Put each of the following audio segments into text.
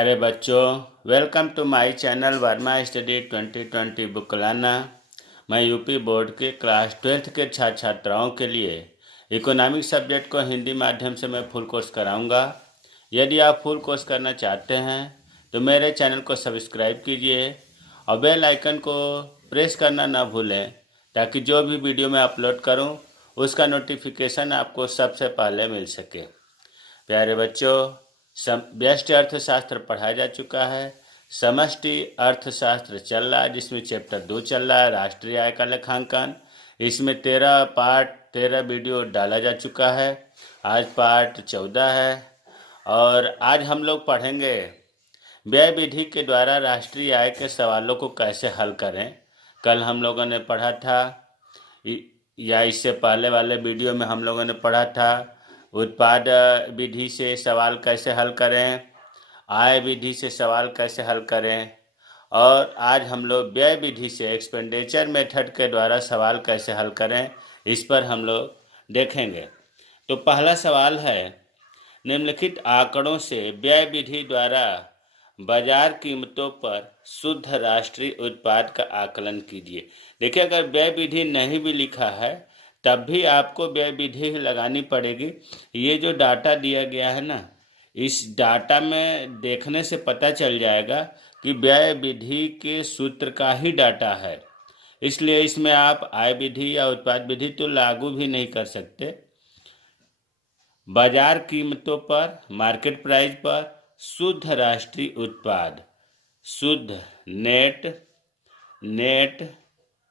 प्यारे बच्चों, welcome to my channel Verma study 2020 बुकलाना। मैं यूपी बोर्ड के क्लास 12th के छात्र छात्राओं के लिए इकोनॉमिक सब्जेक्ट को हिंदी माध्यम से मैं फुल कोर्स कराऊंगा। यदि आप फुल कोर्स करना चाहते हैं तो मेरे चैनल को सब्सक्राइब कीजिए और बेल आइकन को प्रेस करना ना भूलें, ताकि जो भी वीडियो मैं अपलोड करूं उसका नोटिफिकेशन आपको सबसे पहले मिल सके। प्यारे बच्चों, व्यष्टि अर्थशास्त्र पढ़ाया जा चुका है। समष्टि अर्थशास्त्र चल रहा है, जिसमें चैप्टर 2 चल रहा है, राष्ट्रीय आय का लेखांकन। इसमें 13 पार्ट 13 वीडियो डाला जा चुका है। आज पार्ट 14 है और आज हम लोग पढ़ेंगे व्यय विधि के द्वारा राष्ट्रीय आय के सवालों को कैसे हल करें। कल हम लोगों ने पढ़ा था, या इससे पहले वाले वीडियो में हम लोगों ने पढ़ा था उत्पाद विधि से सवाल कैसे हल करें, आय विधि से सवाल कैसे हल करें, और आज हम लोग व्यय विधि से एक्सपेंडिचर मेथड के द्वारा सवाल कैसे हल करें, इस पर हम लोग देखेंगे। तो पहला सवाल है, निम्नलिखित आंकड़ों से व्यय विधि द्वारा बाजार कीमतों पर शुद्ध राष्ट्रीय उत्पाद का आकलन कीजिए। देखिए, अगर व्यय विधि नहीं भी लिखा है तब भी आपको व्यय विधि लगानी पड़ेगी। ये जो डाटा दिया गया है ना, इस डाटा में देखने से पता चल जाएगा कि व्यय विधि के सूत्र का ही डाटा है, इसलिए इसमें आप आय विधि या उत्पाद विधि तो लागू भी नहीं कर सकते। बाजार कीमतों पर, मार्केट प्राइस पर शुद्ध राष्ट्रीय उत्पाद, शुद्ध net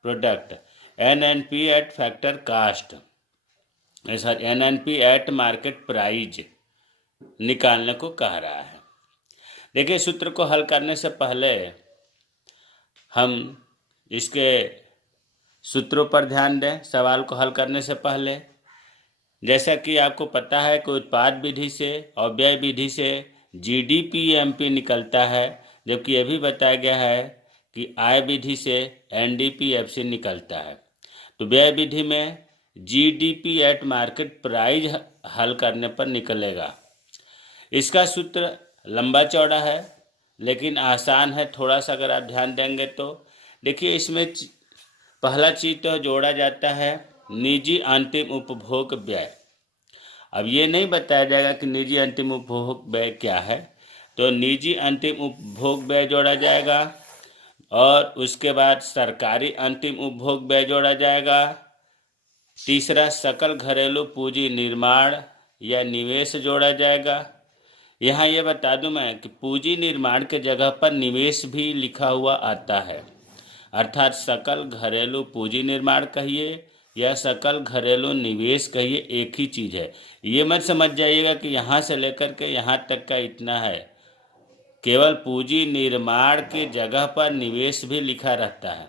product, NNP at factor cost, ऐसा NNP एट मार्केट प्राइज निकालने को कह रहा है। देखिए, सूत्र को हल करने से पहले हम इसके सूत्रों पर ध्यान दें। सवाल को हल करने से पहले, जैसा कि आपको पता है कि उत्पाद विधि से और व्यय विधि से GDP-MP निकलता है, जबकि यह भी बताया गया है कि आय विधि से NDP-FC निकलता है। तो व्यय विधि में GDP एट मार्केट प्राइस हल करने पर निकलेगा। इसका सूत्र लंबा चौड़ा है लेकिन आसान है थोड़ा सा, अगर आप ध्यान देंगे तो। देखिए, इसमें पहला चीज तो जोड़ा जाता है निजी अंतिम उपभोग व्यय। अब ये नहीं बताया जाएगा कि निजी अंतिम उपभोग व्यय क्या है, तो निजी अंतिम उपभोग व्यय जोड़ा जाएगा और उसके बाद सरकारी अंतिम उपभोग व्यय जोड़ा जाएगा। तीसरा, सकल घरेलू पूंजी निर्माण या निवेश जोड़ा जाएगा। यहाँ ये बता दूं मैं कि पूंजी निर्माण के जगह पर निवेश भी लिखा हुआ आता है, अर्थात सकल घरेलू पूंजी निर्माण कहिए या सकल घरेलू निवेश कहिए, एक ही चीज़ है। ये मत समझ जाइएगा कि यहाँ से लेकर के यहाँ तक का इतना है, केवल पूंजी निर्माण की जगह पर निवेश भी लिखा रहता है।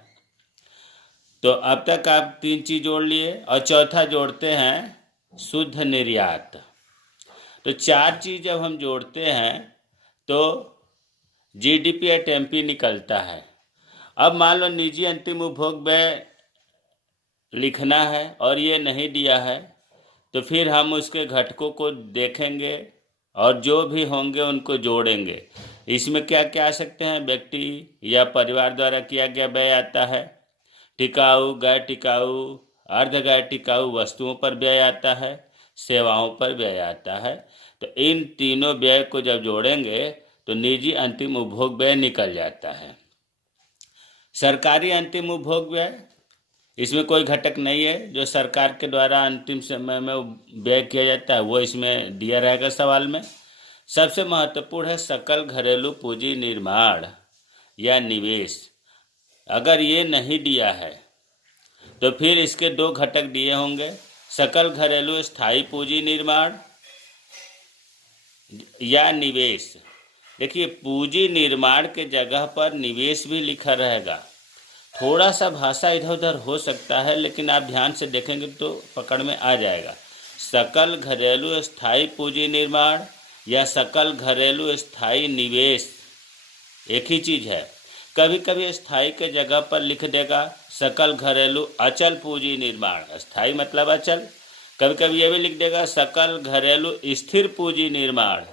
तो अब तक आप 3 चीज जोड़ लिए और चौथा जोड़ते हैं शुद्ध निर्यात। तो 4 चीज जब हम जोड़ते हैं तो GDP एट MP निकलता है। अब मान लो निजी अंतिम उपभोग व्यय लिखना है और ये नहीं दिया है, तो फिर हम उसके घटकों को देखेंगे और जो भी होंगे उनको जोड़ेंगे। इसमें क्या क्या आ सकते हैं, व्यक्ति या परिवार द्वारा किया गया व्यय आता है, टिकाऊ, गैर टिकाऊ, अर्ध गैर टिकाऊ वस्तुओं पर व्यय आता है, सेवाओं पर व्यय आता है। तो इन तीनों व्यय को जब जोड़ेंगे तो निजी अंतिम उपभोग व्यय निकल जाता है। सरकारी अंतिम उपभोग व्यय, इसमें कोई घटक नहीं है जो सरकार के द्वारा अंतिम समय में व्यय किया जाता है, वो इसमें दिया रहेगा सवाल में। सबसे महत्वपूर्ण है सकल घरेलू पूंजी निर्माण या निवेश। अगर ये नहीं दिया है तो फिर इसके 2 घटक दिए होंगे, सकल घरेलू स्थायी पूंजी निर्माण या निवेश। देखिए, पूंजी निर्माण के जगह पर निवेश भी लिखा रहेगा। थोड़ा सा भाषा इधर उधर हो सकता है, लेकिन आप ध्यान से देखेंगे तो पकड़ में आ जाएगा। सकल घरेलू स्थायी पूंजी निर्माण या सकल घरेलू स्थायी निवेश एक ही चीज़ है। कभी कभी स्थायी के जगह पर लिख देगा सकल घरेलू अचल पूंजी निर्माण, स्थायी मतलब अचल। कभी कभी ये भी लिख देगा सकल घरेलू स्थिर पूंजी निर्माण।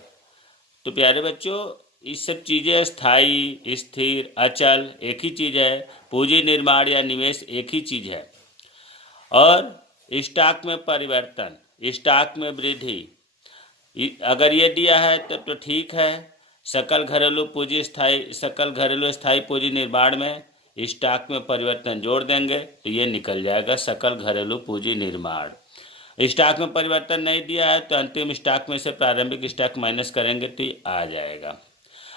तो प्यारे बच्चों, इस सब चीज़ें स्थायी, स्थिर, अचल एक ही चीज़ है। पूंजी निर्माण या निवेश एक ही चीज़ है। और स्टॉक में परिवर्तन, स्टॉक में वृद्धि, अगर ये दिया है तो ठीक है। सकल घरेलू स्थायी पूंजी निर्माण में स्टॉक में परिवर्तन जोड़ देंगे तो ये निकल जाएगा सकल घरेलू पूंजी निर्माण। स्टॉक में परिवर्तन नहीं दिया है तो अंतिम स्टॉक में से प्रारंभिक स्टॉक माइनस करेंगे तो ये आ जाएगा।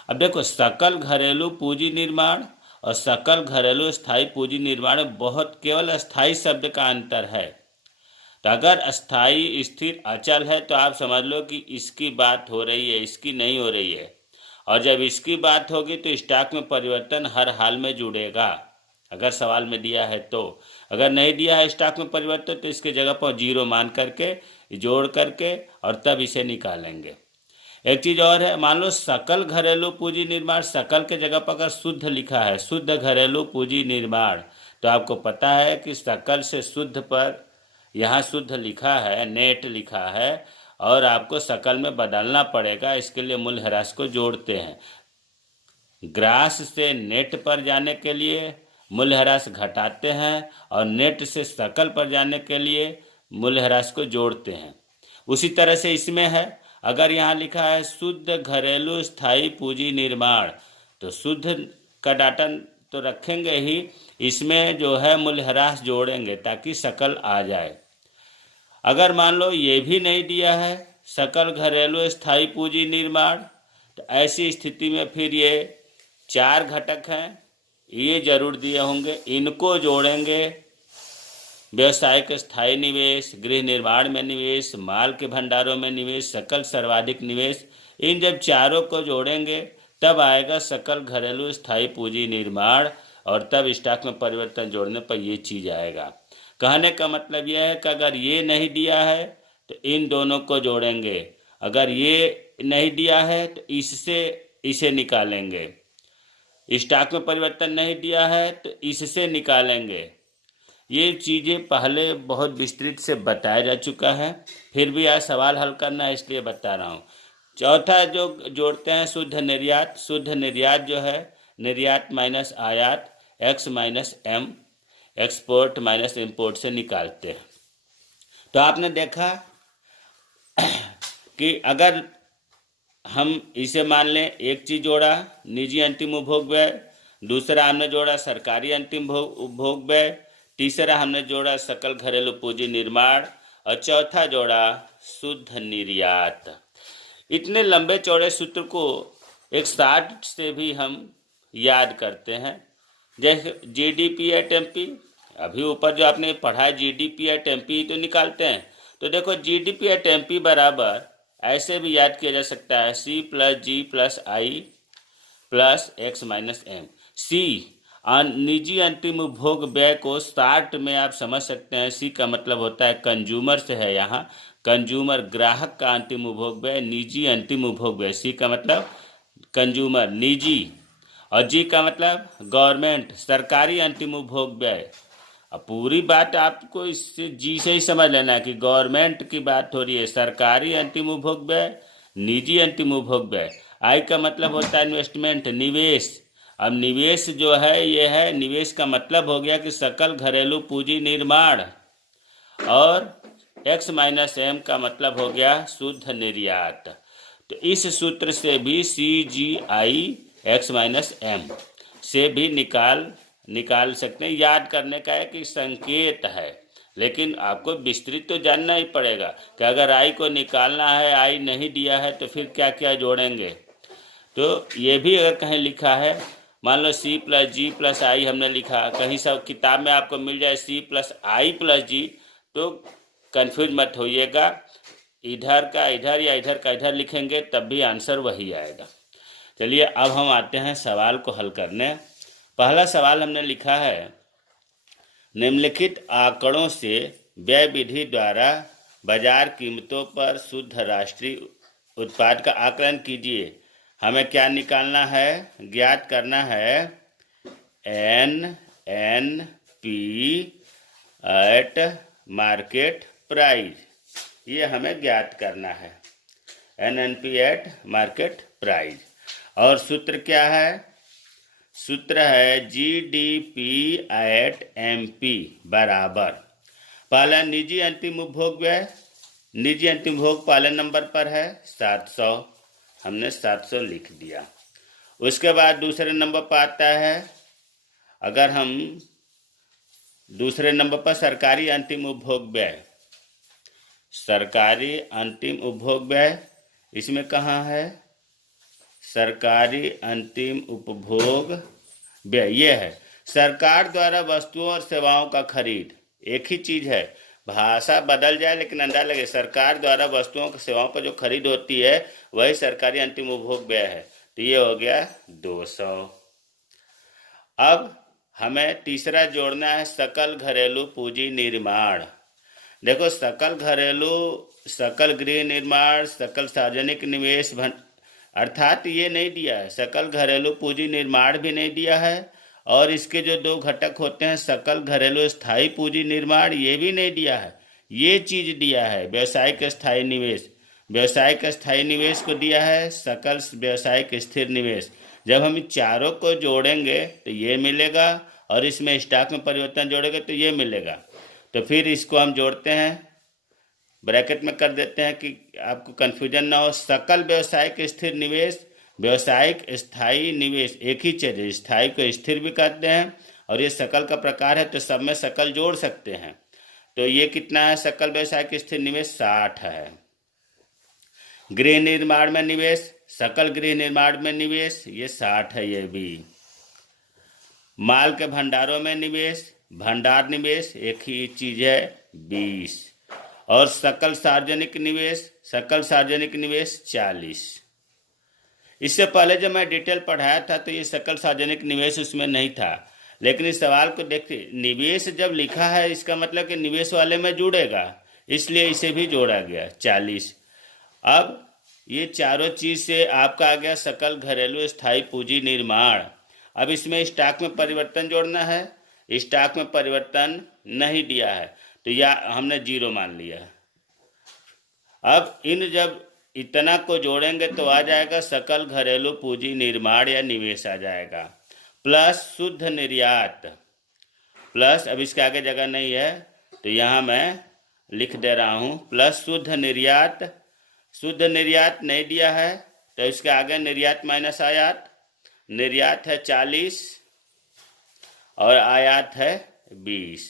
अब देखो, सकल घरेलू पूंजी निर्माण और सकल घरेलू स्थायी पूंजी निर्माण में बहुत केवल स्थायी शब्द का अंतर है। तो अगर अस्थाई, स्थिर, अचल है तो आप समझ लो कि इसकी बात हो रही है, इसकी नहीं हो रही है। और जब इसकी बात होगी तो स्टॉक में परिवर्तन हर हाल में जुड़ेगा, अगर सवाल में दिया है तो। अगर नहीं दिया है स्टॉक में परिवर्तन तो इसके जगह पर 0 मान करके, जोड़ करके और तब इसे निकालेंगे। एक चीज़ और है, मान लो सकल घरेलू पूंजी निर्माण, सकल के जगह पर अगर शुद्ध लिखा है, शुद्ध घरेलू पूंजी निर्माण, तो आपको पता है कि सकल से शुद्ध पर यहाँ शुद्ध लिखा है, नेट लिखा है, और आपको सकल में बदलना पड़ेगा। इसके लिए मूल्यह्रास को जोड़ते हैं। ग्रास से नेट पर जाने के लिए मूल्यह्रास घटाते हैं और नेट से सकल पर जाने के लिए मूल्यह्रास को जोड़ते हैं। उसी तरह से इसमें है, अगर यहाँ लिखा है शुद्ध घरेलू स्थायी पूंजी निर्माण, तो शुद्ध का डाटा तो रखेंगे ही, इसमें जो है मूल्यह्रास जोड़ेंगे ताकि सकल आ जाए। अगर मान लो ये भी नहीं दिया है सकल घरेलू स्थायी पूंजी निर्माण, तो ऐसी स्थिति में फिर ये 4 घटक हैं, ये जरूर दिए होंगे, इनको जोड़ेंगे। व्यवसायिक स्थायी निवेश, गृह निर्माण में निवेश, माल के भंडारों में निवेश, सकल सर्वाधिक निवेश, इन जब चारों को जोड़ेंगे तब आएगा सकल घरेलू स्थायी पूंजी निर्माण, और तब स्टॉक में परिवर्तन जोड़ने पर ये चीज़ आएगा। कहने का मतलब यह है कि अगर ये नहीं दिया है तो इन दोनों को जोड़ेंगे, अगर ये नहीं दिया है तो इससे इसे निकालेंगे। स्टॉक में परिवर्तन नहीं दिया है तो इससे निकालेंगे। ये चीज़ें पहले बहुत विस्तृत से बताया जा चुका है, फिर भी आज सवाल हल करना है इसलिए बता रहा हूँ। चौथा जो जोड़ते हैं शुद्ध निर्यात। शुद्ध निर्यात जो है निर्यात माइनस आयात, x minus m, export minus import से निकालते हैं। तो आपने देखा कि अगर हम इसे मान लें, एक चीज़ जोड़ा निजी अंतिम उपभोग व्यय, दूसरा हमने जोड़ा सरकारी अंतिम उपभोग व्यय, तीसरा हमने जोड़ा सकल घरेलू पूंजी निर्माण, और चौथा जोड़ा शुद्ध निर्यात। इतने लंबे चौड़े सूत्र को एक शार्ट से भी हम याद करते हैं। जैसे जीडीपी एट एमपी, अभी ऊपर जो आपने पढ़ा है जीडीपी एट एमपी तो निकालते हैं। तो देखो जीडीपी एट एमपी बराबर ऐसे भी याद किया जा सकता है, सी प्लस जी प्लस आई प्लस एक्स माइनस एम। सी निजी अंतिम उपभोग व्यय को 60 में आप समझ सकते हैं। सी का मतलब होता है कंज्यूमर से है, यहाँ कंज्यूमर ग्राहक का अंतिम उपभोग व्यय, निजी अंतिम उपभोग व्यय। सी का मतलब कंज्यूमर निजी, और जी का मतलब गवर्नमेंट सरकारी अंतिम उपभोग व्यय। अब पूरी बात आपको इससे जी से ही समझ लेना है कि गवर्नमेंट की बात हो रही है, सरकारी अंतिम उपभोग व्यय, निजी अंतिम उपभोग व्यय। आई का मतलब होता है इन्वेस्टमेंट, निवेश। अब निवेश जो है ये है, निवेश का मतलब हो गया कि सकल घरेलू पूंजी निर्माण, और एक्स माइनस एम का मतलब हो गया शुद्ध निर्यात। तो इस सूत्र से भी सी जी आई एक्स माइनस एम से भी निकाल सकते हैं। याद करने का है कि संकेत है, लेकिन आपको विस्तृत तो जानना ही पड़ेगा कि अगर आई को निकालना है, आई नहीं दिया है तो फिर क्या क्या जोड़ेंगे। तो ये भी अगर कहीं लिखा है, मान लो सी प्लस जी प्लस आई हमने लिखा, कहीं सब किताब में आपको मिल जाए सी प्लस आई प्लस जी, तो कंफ्यूज मत होइएगा, इधर का इधर या इधर का इधर लिखेंगे तब भी आंसर वही आएगा। चलिए अब हम आते हैं सवाल को हल करने। पहला सवाल हमने लिखा है, निम्नलिखित आंकड़ों से व्यय विधि द्वारा बाजार कीमतों पर शुद्ध राष्ट्रीय उत्पाद का आकलन कीजिए। हमें क्या निकालना है, ज्ञात करना है NNP एट मार्केट प्राइस, ये हमें ज्ञात करना है, NNP एट मार्केट प्राइस। और सूत्र क्या है? सूत्र है GDP एट MP बराबर पहला निजी अंतिम उपभोग व्यय। निजी अंतिम उपभोग पहले नंबर पर है 700, हमने 700 लिख दिया। उसके बाद दूसरे नंबर पर आता है, अगर हम दूसरे नंबर पर सरकारी अंतिम उपभोग व्यय, सरकारी अंतिम उपभोग व्यय, इसमें कहाँ है? सरकारी अंतिम उपभोग व्यय ये है। सरकार द्वारा वस्तुओं और सेवाओं का खरीद, एक ही चीज है, भाषा बदल जाए लेकिन अंदाज लगे, सरकार द्वारा वस्तुओं और सेवाओं पर जो खरीद होती है वही सरकारी अंतिम उपभोग व्यय है। तो ये हो गया 200। अब हमें तीसरा जोड़ना है सकल घरेलू पूंजी निर्माण। देखो सकल घरेलू, सकल गृह निर्माण, सकल सार्वजनिक निवेश अर्थात ये नहीं दिया है, सकल घरेलू पूंजी निर्माण भी नहीं दिया है, और इसके जो दो घटक होते हैं सकल घरेलू स्थायी पूंजी निर्माण, ये भी नहीं दिया है। ये चीज दिया है व्यावसायिक स्थायी निवेश। व्यावसायिक स्थायी निवेश को दिया है सकल व्यावसायिक स्थिर निवेश। जब हम इन चारों को जोड़ेंगे तो ये मिलेगा, और इसमें स्टॉक में परिवर्तन जोड़ेंगे तो ये मिलेगा। तो फिर इसको हम जोड़ते हैं, ब्रैकेट में कर देते हैं कि आपको कन्फ्यूजन ना हो। सकल व्यावसायिक स्थिर निवेश, व्यावसायिक स्थायी निवेश एक ही चीज है, स्थायी को स्थिर भी कहते हैं, और ये सकल का प्रकार है तो सब में सकल जोड़ सकते हैं। तो ये कितना है? सकल व्यावसायिक स्थिर निवेश 60 है। गृह निर्माण में निवेश, सकल गृह निर्माण में निवेश, ये 60 है ये भी। माल के भंडारों में निवेश, भंडार निवेश एक ही चीज है 20। और सकल सार्वजनिक निवेश, सकल सार्वजनिक निवेश 40। इससे पहले जब मैं डिटेल पढ़ाया था तो ये सकल सार्वजनिक निवेश उसमें नहीं था, लेकिन इस सवाल को देखिए, निवेश जब लिखा है इसका मतलब कि निवेश वाले में जुड़ेगा, इसलिए इसे भी जोड़ा गया 40। अब ये चारों चीज से आपका आ गया सकल घरेलू स्थायी पूंजी निर्माण। अब इसमें स्टॉक में परिवर्तन जोड़ना है, स्टॉक में परिवर्तन नहीं दिया है तो या हमने 0 मान लिया। अब इन जब इतना को जोड़ेंगे तो आ जाएगा सकल घरेलू पूंजी निर्माण या निवेश आ जाएगा, प्लस शुद्ध निर्यात, प्लस अब इसके आगे जगह नहीं है तो यहाँ मैं लिख दे रहा हूँ प्लस शुद्ध निर्यात। शुद्ध निर्यात नहीं दिया है तो इसके आगे निर्यात माइनस आयात। निर्यात है 40 और आयात है 20।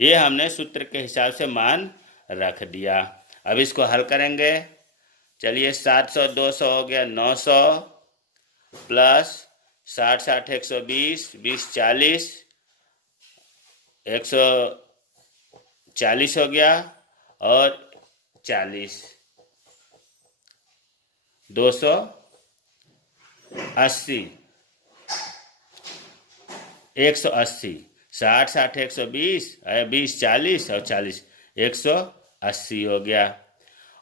ये हमने सूत्र के हिसाब से मान रख दिया। अब इसको हल करेंगे, चलिए 700 200 हो गया 900, प्लस 60 60 120, 20 40, 140 हो गया, और 40 280, 180, 60 60 120, 20 40 और 40 180 हो गया।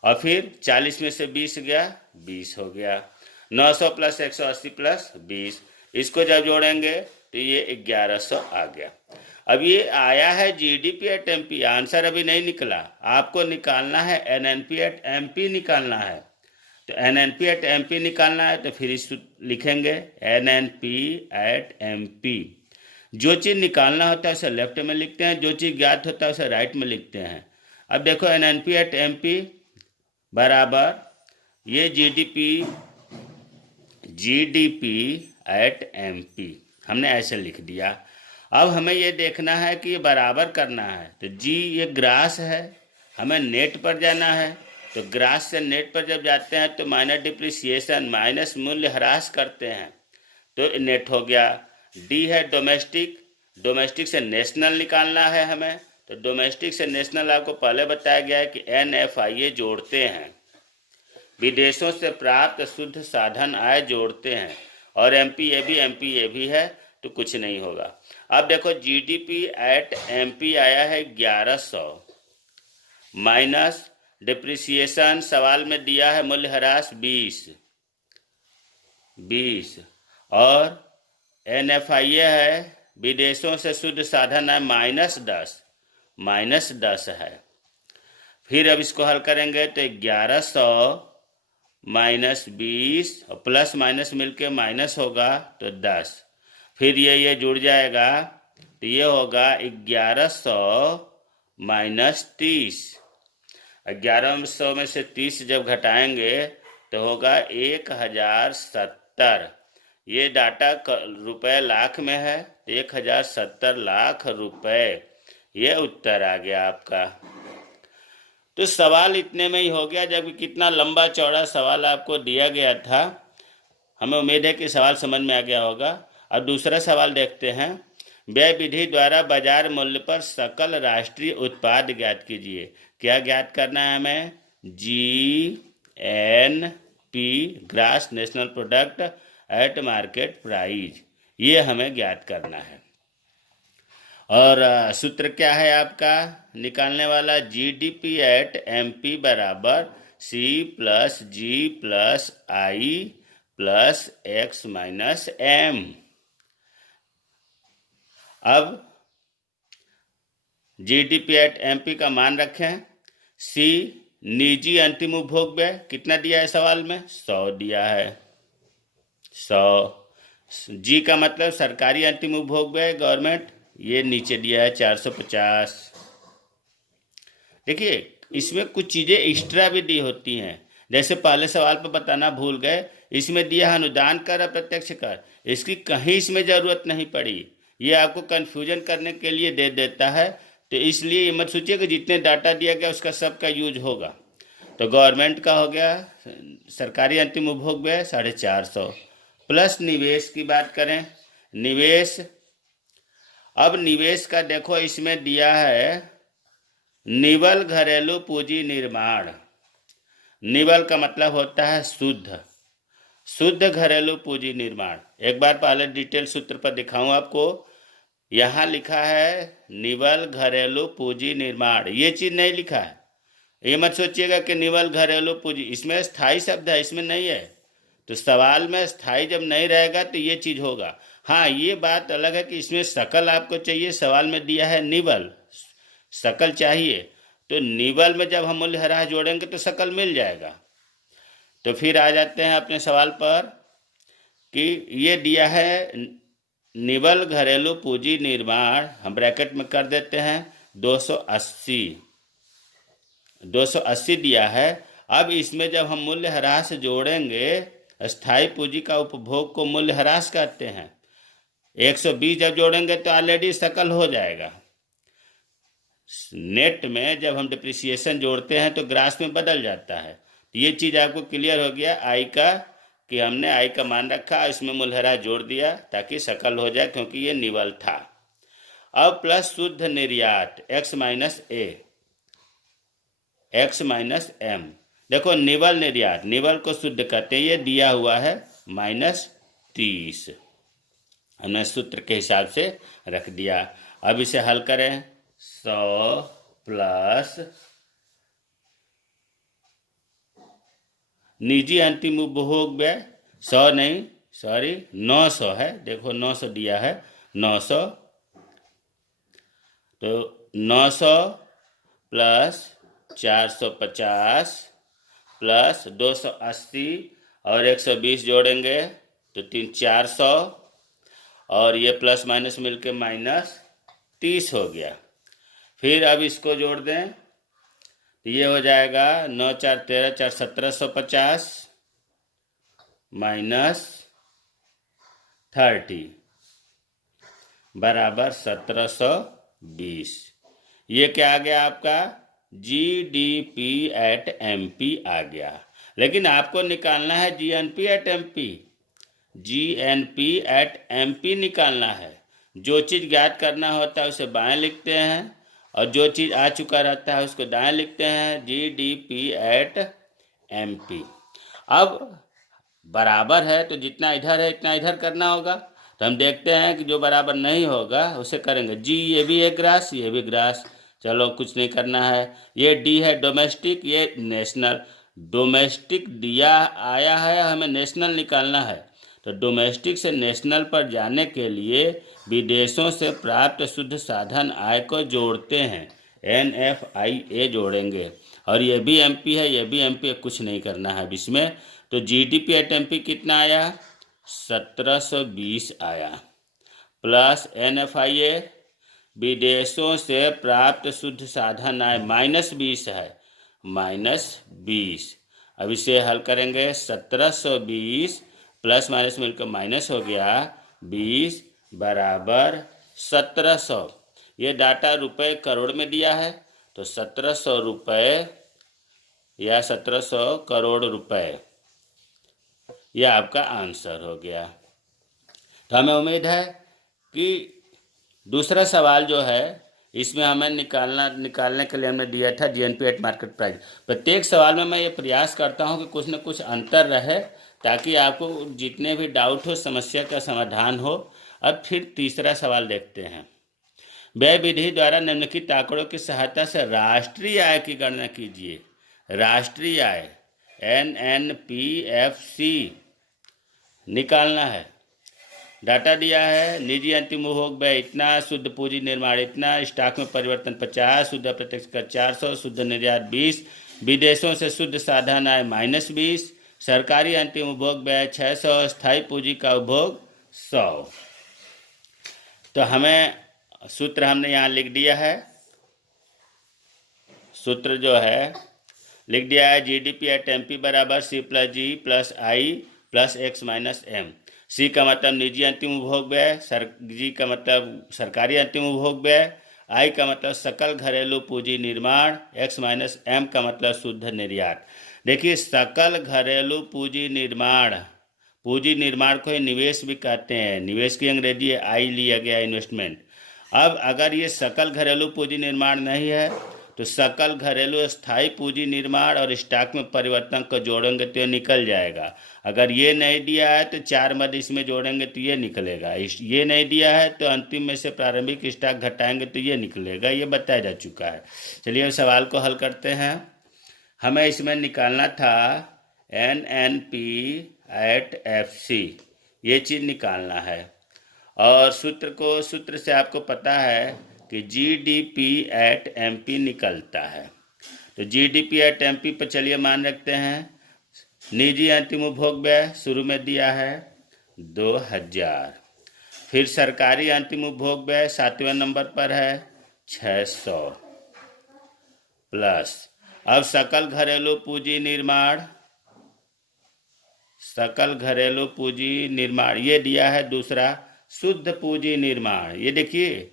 और फिर 40 में से 20 गया, 20 हो गया। 900 प्लस 180 प्लस 20, इसको जब जोड़ेंगे तो ये 1100 आ गया। अब ये आया है GDP एट MP, आंसर अभी नहीं निकला, आपको निकालना है NNP एट MP निकालना है। तो NNP एट MP निकालना है तो फिर इस लिखेंगे NNP एट MP। जो चीज़ निकालना होता है उसे लेफ्ट में लिखते हैं, जो चीज़ ज्ञात होता है उसे राइट में लिखते हैं। अब देखो NNP एट MP बराबर ये GDP एट MP हमने ऐसे लिख दिया। अब हमें ये देखना है कि ये बराबर करना है, तो G ये ग्रास है, हमें नेट पर जाना है, तो ग्रास से नेट पर जब जाते हैं तो माइनस डिप्रिसिएशन माइनस मूल्य ह्रास करते हैं तो नेट हो गया। डी है डोमेस्टिक, डोमेस्टिक से नेशनल निकालना है हमें, तो डोमेस्टिक से नेशनल आपको पहले बताया गया है कि NFIA जोड़ते हैं, विदेशों से प्राप्त शुद्ध साधन आय जोड़ते हैं, और MP भी है तो कुछ नहीं होगा। अब देखो GDP एट MP आया है 1100 माइनस डिप्रिसिएशन सवाल में दिया है मूल्य ह्रास 20, और NFIA है विदेशों से शुद्ध साधन है -10 है। फिर अब इसको हल करेंगे तो 1100 -20 और प्लस माइनस मिलके माइनस होगा तो 10, फिर ये जुड़ जाएगा तो ये होगा 1100 -30। 1100 में से 30 जब घटाएंगे तो होगा 1070। ये डाटा रुपए लाख में है तो 1070 लाख रुपए, ये उत्तर आ गया आपका। तो सवाल इतने में ही हो गया, जबकि कितना लंबा चौड़ा सवाल आपको दिया गया था। हमें उम्मीद है कि सवाल समझ में आ गया होगा। अब दूसरा सवाल देखते हैं। व्यय विधि द्वारा बाजार मूल्य पर सकल राष्ट्रीय उत्पाद ज्ञात कीजिए। क्या ज्ञात करना है हमें? GNP, grass national product at market price, ये हमें ज्ञात करना है। और सूत्र क्या है आपका निकालने वाला? GDP एट MP बराबर C + G + I + X - M। अब GDP एट MP का मान रखें। C निजी अंतिम उपभोग व्यय कितना दिया है सवाल में? 100 दिया है, 100। G का मतलब सरकारी अंतिम उपभोग व्यय, गवर्नमेंट, ये नीचे दिया है 450। देखिए इसमें कुछ चीज़ें एक्स्ट्रा भी दी होती हैं, जैसे पहले सवाल पर बताना भूल गए, इसमें दिया अनुदान कर अप्रत्यक्ष कर, इसकी कहीं इसमें ज़रूरत नहीं पड़ी, ये आपको कन्फ्यूजन करने के लिए दे देता है। तो इसलिए ये मत सोचिए कि जितने डाटा दिया गया उसका सबका यूज होगा। तो गवर्नमेंट का हो गया सरकारी अंतिम उपभोग व्यय 450 प्लस निवेश की बात करें, निवेश। अब निवेश का देखो इसमें दिया है निवल घरेलू पूंजी निर्माण। निवल का मतलब होता है शुद्ध, शुद्ध घरेलू पूंजी निर्माण। एक बार पहले डिटेल सूत्र पर दिखाऊं आपको। यहाँ लिखा है निवल घरेलू पूंजी निर्माण, ये चीज़ नहीं लिखा है। ये मत सोचिएगा कि निवल घरेलू पूंजी, इसमें स्थायी शब्द है, इसमें नहीं है। तो सवाल में स्थायी जब नहीं रहेगा तो ये चीज़ होगा। हाँ ये बात अलग है कि इसमें सकल आपको चाहिए, सवाल में दिया है निवल, सकल चाहिए। तो निवल में जब हम मूल्यह्रास जोड़ेंगे तो सकल मिल जाएगा। तो फिर आ जाते हैं अपने सवाल पर कि ये दिया है निवल घरेलू पूंजी निर्माण, हम ब्रैकेट में कर देते हैं 280 दिया है। अब इसमें जब हम मूल्यह्रास जोड़ेंगे, स्थायी पूंजी का उपभोग को मूल्यह्रास कहते हैं, 120 जब जोड़ेंगे तो ऑलरेडी सकल हो जाएगा। नेट में जब हम डिप्रिसिएशन जोड़ते हैं तो ग्रास में बदल जाता है। ये चीज़ आपको क्लियर हो गया आई का, कि हमने आई का मान रखा, इसमें मूल्यह्रास जोड़ दिया ताकि सकल हो जाए, क्योंकि ये निवल था। अब प्लस शुद्ध निर्यात X - M। देखो निवल निर्यात, निवल को शुद्ध कहते हैं, ये दिया हुआ है -30, हमने सूत्र के हिसाब से रख दिया। अब इसे हल करें, 100 प्लस निजी अंतिम उपभोग व्यय 100 नहीं, सॉरी 900 है, देखो 900 दिया है, 900। तो 900 प्लस 450 प्लस 280 और 120 जोड़ेंगे तो 400, और ये प्लस माइनस मिलके -30 हो गया। फिर अब इसको जोड़ दें तो ये हो जाएगा 9 4 13 4 1750 -30 बराबर 1720। ये क्या आ गया आपका? GDP एट MP आ गया। लेकिन आपको निकालना है GNP at MP, GNP at MP निकालना है। जो चीज़ ज्ञात करना होता है उसे बाएं लिखते हैं, और जो चीज़ आ चुका रहता है उसको दाएं लिखते हैं, GDP एट MP। अब बराबर है तो जितना इधर है इतना इधर करना होगा। तो हम देखते हैं कि जो बराबर नहीं होगा उसे करेंगे। जी ये भी एक ग्रास, ये भी ग्रास, चलो कुछ नहीं करना है। ये डी है डोमेस्टिक, ये नेशनल। डोमेस्टिक दिया आया है, हमें नेशनल निकालना है। तो डोमेस्टिक से नेशनल पर जाने के लिए विदेशों से प्राप्त शुद्ध साधन आय को जोड़ते हैं, NFIA जोड़ेंगे। और ये भी MP है, ये भी MP है, कुछ नहीं करना है अब इसमें। तो जीडीपी एट एमपी कितना आया? 1720 आया, प्लस एनएफआईए विदेशों से प्राप्त शुद्ध साधन आय -20 है, -20। अब इसे हल करेंगे, 1720 प्लस माइनस मिलकर माइनस हो गया, 20 बराबर 1700। ये डाटा रुपए करोड़ में दिया है, तो 1700 रुपये या 1700 करोड़ रुपए, यह आपका आंसर हो गया। तो हमें उम्मीद है कि दूसरा सवाल जो है इसमें हमें निकालने के लिए हमने दिया था जीएनपी एट मार्केट प्राइस। प्रत्येक सवाल में मैं ये प्रयास करता हूँ कि कुछ न कुछ अंतर रहे, ताकि आपको जितने भी डाउट हो समस्या का समाधान हो। अब फिर तीसरा सवाल देखते हैं। व्यय विधि द्वारा निम्नलिखित आंकड़ों की सहायता से राष्ट्रीय आय की गणना कीजिए। राष्ट्रीय आय NNPFC निकालना है। डाटा दिया है, निजी अंतिम उपभोग व्यय इतना, शुद्ध पूंजी निर्माण इतना, स्टॉक में परिवर्तन 50, शुद्ध अप्रत्यक्ष कर 400, शुद्ध निर्यात 20, विदेशों से शुद्ध साधन आय -20, सरकारी अंतिम उपभोग व्यय 600, स्थायी पूंजी का उपभोग 100। तो हमें सूत्र हमने यहाँ लिख दिया है। सूत्र जो है लिख दिया है, जीडीपी एट एमपी बराबर C + G + I + X - M। सी का मतलब निजी अंतिम उपभोग व्यय, जी का मतलब सरकारी अंतिम उपभोग व्यय, आई का मतलब सकल घरेलू पूंजी निर्माण, X - M का मतलब शुद्ध निर्यात। देखिए, सकल घरेलू पूंजी निर्माण को ही निवेश भी कहते हैं। निवेश की अंग्रेजी है, आई लिया गया इन्वेस्टमेंट। अब अगर ये सकल घरेलू पूंजी निर्माण नहीं है तो सकल घरेलू स्थायी पूंजी निर्माण और स्टॉक में परिवर्तन को जोड़ेंगे तो ये निकल जाएगा। अगर ये नहीं दिया है तो 4 मद इसमें जोड़ेंगे तो ये निकलेगा। ये नहीं दिया है तो अंतिम में से प्रारंभिक स्टॉक घटाएंगे तो ये निकलेगा। ये बताया जा चुका है। चलिए सवाल को हल करते हैं। हमें इसमें निकालना था NNP/FC, ये चीज़ निकालना है। और सूत्र से आपको पता है कि जीडीपी एट एमपी निकलता है। तो जीडीपी एट एमपी पर चलिए मान रखते हैं। निजी अंतिम उपभोग व्यय शुरू में दिया है 2000, फिर सरकारी अंतिम उपभोग व्यय 7वें नंबर पर है 600, प्लस अब सकल घरेलू पूंजी निर्माण ये दिया है दूसरा, शुद्ध पूंजी निर्माण। ये देखिए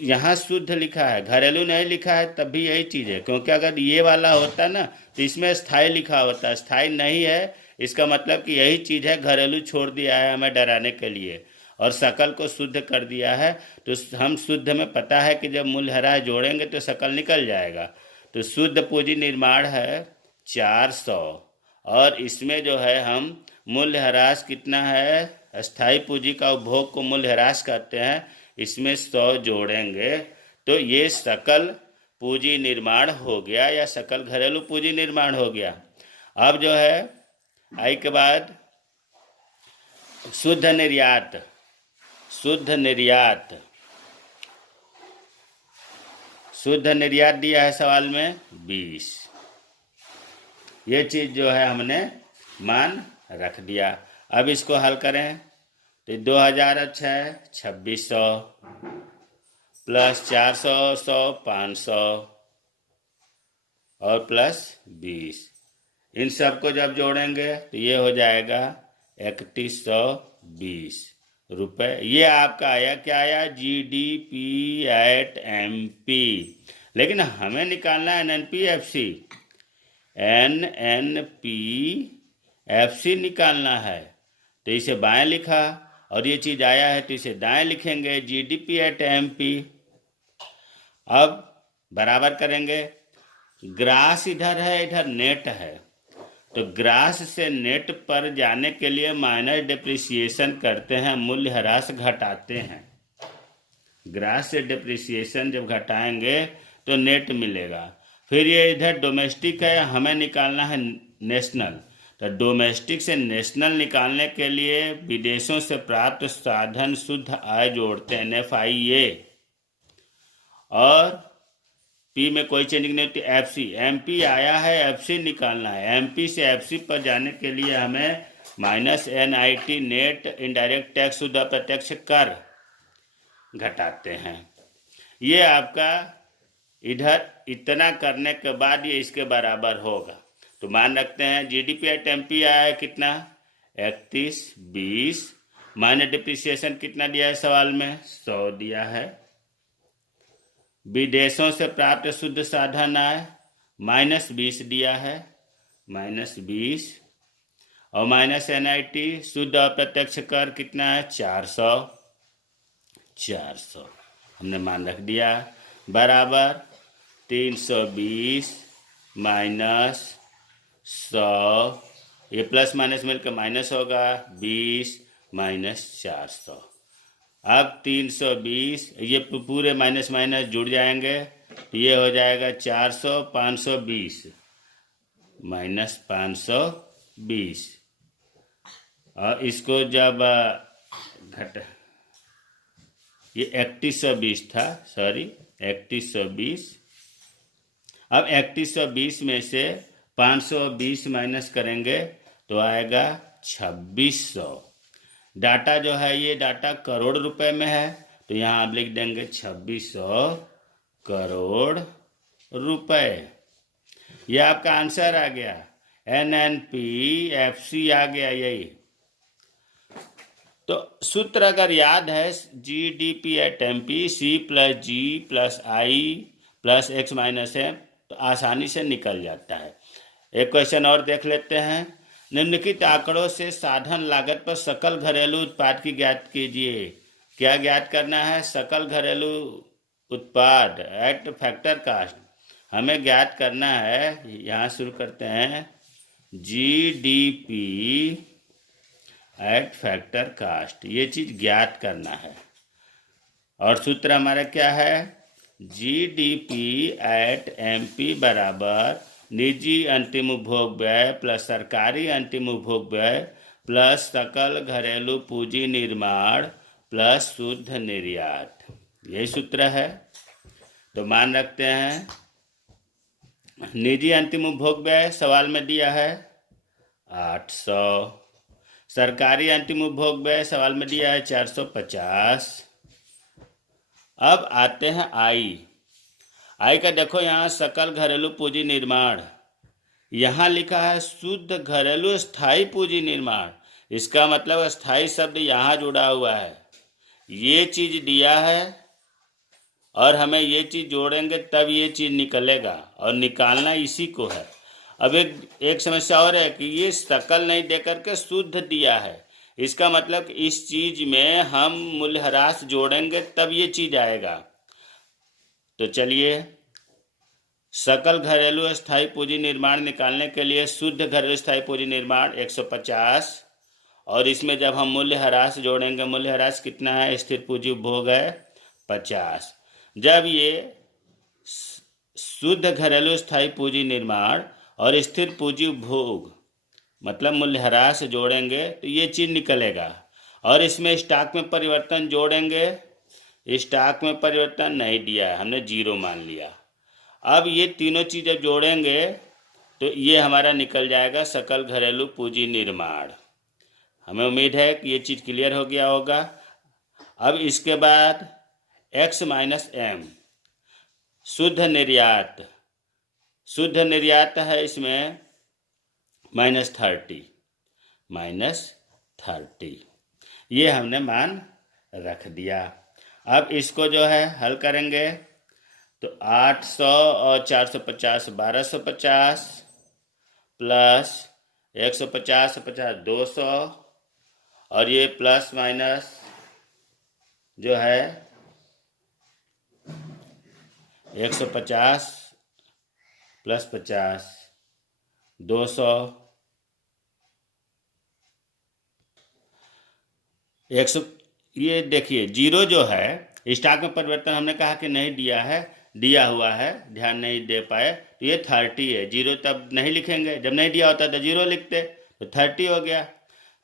यहाँ शुद्ध लिखा है, घरेलू नहीं लिखा है, तब भी यही चीज़ है। क्योंकि अगर ये वाला होता ना तो इसमें स्थायी लिखा होता, स्थायी नहीं है, इसका मतलब कि यही चीज़ है। घरेलू छोड़ दिया है हमें डराने के लिए और सकल को शुद्ध कर दिया है। तो हम शुद्ध में पता है कि जब मूल्यह्रास जोड़ेंगे तो सकल निकल जाएगा। तो शुद्ध पूंजी निर्माण है 400 और इसमें जो है हम मूल्यह्रास कितना है, स्थायी पूंजी का उपभोग को मूल्यह्रास कहते हैं, इसमें 100 जोड़ेंगे तो ये सकल पूंजी निर्माण हो गया या सकल घरेलू पूंजी निर्माण हो गया। अब जो है आई के बाद शुद्ध निर्यात दिया है सवाल में 20। ये चीज़ जो है हमने मान रख दिया। अब इसको हल करें तो 2000 अच्छा है 2600 प्लस 400 100 500 और प्लस 20। इन सब को जब जोड़ेंगे तो ये हो जाएगा 3120 रुपये। ये आपका आया, क्या आया, जीडीपी एट एमपी। लेकिन हमें निकालना है NNPFC निकालना है। तो इसे बाएं लिखा और ये चीज़ आया है तो इसे दाएं लिखेंगे, जीडीपी एट एमपी। अब बराबर करेंगे, ग्रास इधर है इधर नेट है, तो ग्रास से नेट पर जाने के लिए माइनस डिप्रिसिएशन करते हैं, मूल्यह्रास घटाते हैं। ग्रास से डिप्रिसिएशन जब घटाएंगे तो नेट मिलेगा। फिर ये इधर डोमेस्टिक है, हमें निकालना है नेशनल। तो डोमेस्टिक से नेशनल निकालने के लिए विदेशों से प्राप्त साधन शुद्ध आय जोड़ते हैं NFIA और पी में कोई चेंजिंग नहीं होती। एफ सी, एम पी आया है, एफ सी निकालना है। एम पी से एफ सी पर जाने के लिए हमें -NIT नेट इनडायरेक्ट टैक्स शुद्ध अप्रत्यक्ष कर घटाते हैं। ये आपका इधर इतना करने के बाद ये इसके बराबर होगा। तो मान रखते हैं GDP एट MP आया है कितना, 3120 माइनस डिप्रिसिएशन कितना दिया है सवाल में, 100 दिया है। विदेशों से प्राप्त शुद्ध साधन आय -20 दिया है, -20 और -NIT शुद्ध अप्रत्यक्ष कर कितना है, 400 हमने मान रख दिया, बराबर 320 माइनस 100, ये प्लस माइनस मिलकर माइनस होगा, 20 माइनस 400। अब 320 ये पूरे माइनस माइनस जुड़ जाएंगे तो ये हो जाएगा 400, 520 माइनस 520। और इसको जब घट ये 3120 था, सॉरी 3120। अब 3120 में से 520 माइनस करेंगे तो आएगा 2600। डाटा जो है ये डाटा करोड़ रुपए में है, तो यहाँ आप लिख देंगे 2600 करोड़ रुपए। ये आपका आंसर आ गया। NNP FC आ गया यही। तो सूत्र अगर याद है, GDP eight MP C + G + I + X - M, तो आसानी से निकल जाता है। एक क्वेश्चन और देख लेते हैं। निम्नलिखित आंकड़ों से साधन लागत पर सकल घरेलू उत्पाद की ज्ञात कीजिए। क्या ज्ञात करना है, सकल घरेलू उत्पाद एट फैक्टर कास्ट। हमें ज्ञात करना है, यहाँ शुरू करते हैं, GDP एट फैक्टर कास्ट, ये चीज ज्ञात करना है। और सूत्र हमारा क्या है, GDP एट MP बराबर निजी अंतिम उपभोग व्यय प्लस सरकारी अंतिम उपभोग व्यय प्लस सकल घरेलू पूंजी निर्माण प्लस शुद्ध निर्यात, यही सूत्र है। तो मान रखते हैं, निजी अंतिम उपभोग व्यय सवाल में दिया है 800, सरकारी अंतिम उपभोग व्यय सवाल में दिया है 450। अब आते हैं आई का देखो, यहाँ सकल घरेलू पूंजी निर्माण, यहाँ लिखा है शुद्ध घरेलू स्थायी पूंजी निर्माण। इसका मतलब स्थायी शब्द यहाँ जुड़ा हुआ है। ये चीज दिया है और हमें ये चीज जोड़ेंगे तब ये चीज निकलेगा, और निकालना इसी को है। अब एक समस्या और है कि ये सकल नहीं दे करके शुद्ध दिया है। इसका मतलब इस चीज में हम मूल्यह्रास जोड़ेंगे तब ये चीज आएगा। तो चलिए, सकल घरेलू स्थायी पूंजी निर्माण निकालने के लिए शुद्ध घरेलू स्थायी पूंजी निर्माण 150, और इसमें जब हम मूल्यह्रास जोड़ेंगे, मूल्यह्रास कितना है, स्थिर पूंजी उपभोग है 50। जब ये शुद्ध घरेलू स्थायी पूंजी निर्माण और स्थिर पूंजी उपभोग मतलब मूल्यह्रास जोड़ेंगे तो ये चीज निकलेगा। और इसमें स्टॉक में परिवर्तन जोड़ेंगे, स्टॉक में परिवर्तन नहीं दिया है, हमने 0 मान लिया। अब ये तीनों चीज़ें जोड़ेंगे तो ये हमारा निकल जाएगा सकल घरेलू पूंजी निर्माण। हमें उम्मीद है कि ये चीज़ क्लियर हो गया होगा। अब इसके बाद X - M शुद्ध निर्यात, शुद्ध निर्यात है इसमें -30, ये हमने मान रख दिया। अब इसको जो है हल करेंगे तो 800 और 450 1250 प्लस 150 50 200, और ये प्लस माइनस जो है 150 प्लस 50 200 100। ये देखिए 0 जो है स्टॉक में परिवर्तन हमने कहा कि नहीं दिया है, दिया हुआ है, ध्यान नहीं दे पाए, तो ये 30 है। 0 तब नहीं लिखेंगे, जब नहीं दिया होता तो 0 लिखते, तो 30 हो गया।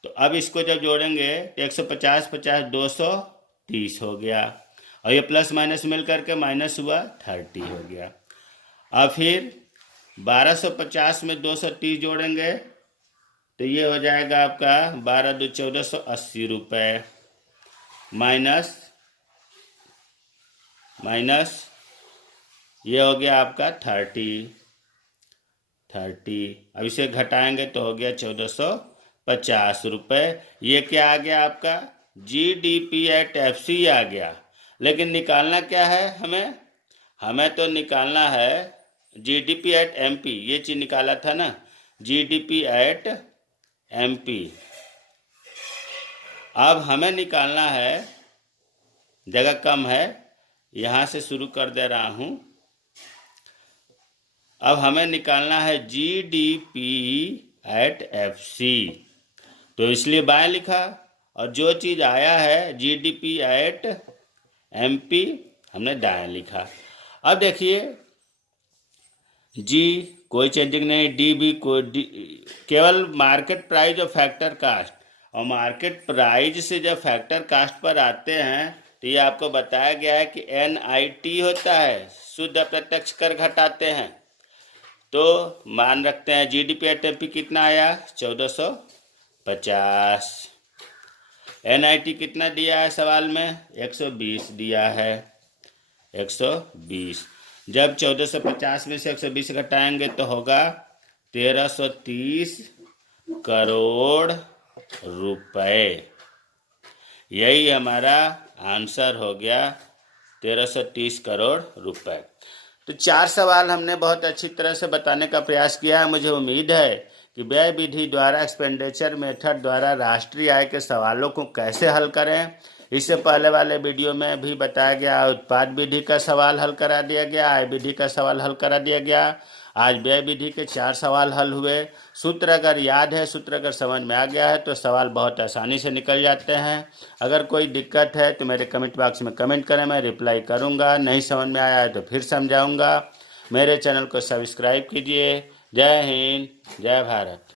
तो अब इसको जब जोड़ेंगे तो 150 50 230 हो गया, और ये प्लस माइनस मिल करके माइनस हुआ 30 हो गया। और फिर 1250 में 230 जोड़ेंगे तो ये हो जाएगा आपका 12 दो 1480 रुपये माइनस ये हो गया आपका 30। अब इसे घटाएंगे तो हो गया 1450 रुपये। ये क्या आ गया आपका GDP एट FC आ गया। लेकिन निकालना क्या है हमें तो निकालना है GDP एट MP। ये चीज़ निकाला था ना, GDP एट MP। अब हमें निकालना है, जगह कम है, यहाँ से शुरू कर दे रहा हूँ। अब हमें निकालना है GDP एट FC, तो इसलिए बाएं लिखा। और जो चीज़ आया है GDP एट MP हमने दाएं लिखा। अब देखिए G कोई चेंजिंग नहीं, D भी केवल मार्केट प्राइस और फैक्टर कास्ट। और मार्केट प्राइस से जब फैक्टर कास्ट पर आते हैं तो ये आपको बताया गया है कि NIT होता है, शुद्ध अप्रत्यक्ष कर घटाते हैं। तो मान रखते हैं GDP एट MP कितना आया 1450। NIT कितना दिया है सवाल में 120 दिया है 120। जब 1450 में से 120 घटाएंगे तो होगा 1330 करोड़ रुपए। यही हमारा आंसर हो गया 1330 करोड़ रुपए। तो 4 सवाल हमने बहुत अच्छी तरह से बताने का प्रयास किया है। मुझे उम्मीद है कि व्यय विधि द्वारा एक्सपेंडिचर मेथड द्वारा राष्ट्रीय आय के सवालों को कैसे हल करें, इससे पहले वाले वीडियो में भी बताया गया। उत्पाद विधि का सवाल हल करा दिया गया, आय विधि का सवाल हल करा दिया गया। आज व्यय विधि के 4 सवाल हल हुए। सूत्र अगर याद है, सूत्र अगर समझ में आ गया है तो सवाल बहुत आसानी से निकल जाते हैं। अगर कोई दिक्कत है तो मेरे कमेंट बॉक्स में कमेंट करें, मैं रिप्लाई करूंगा। नहीं समझ में आया है तो फिर समझाऊंगा। मेरे चैनल को सब्सक्राइब कीजिए। जय हिंद, जय भारत।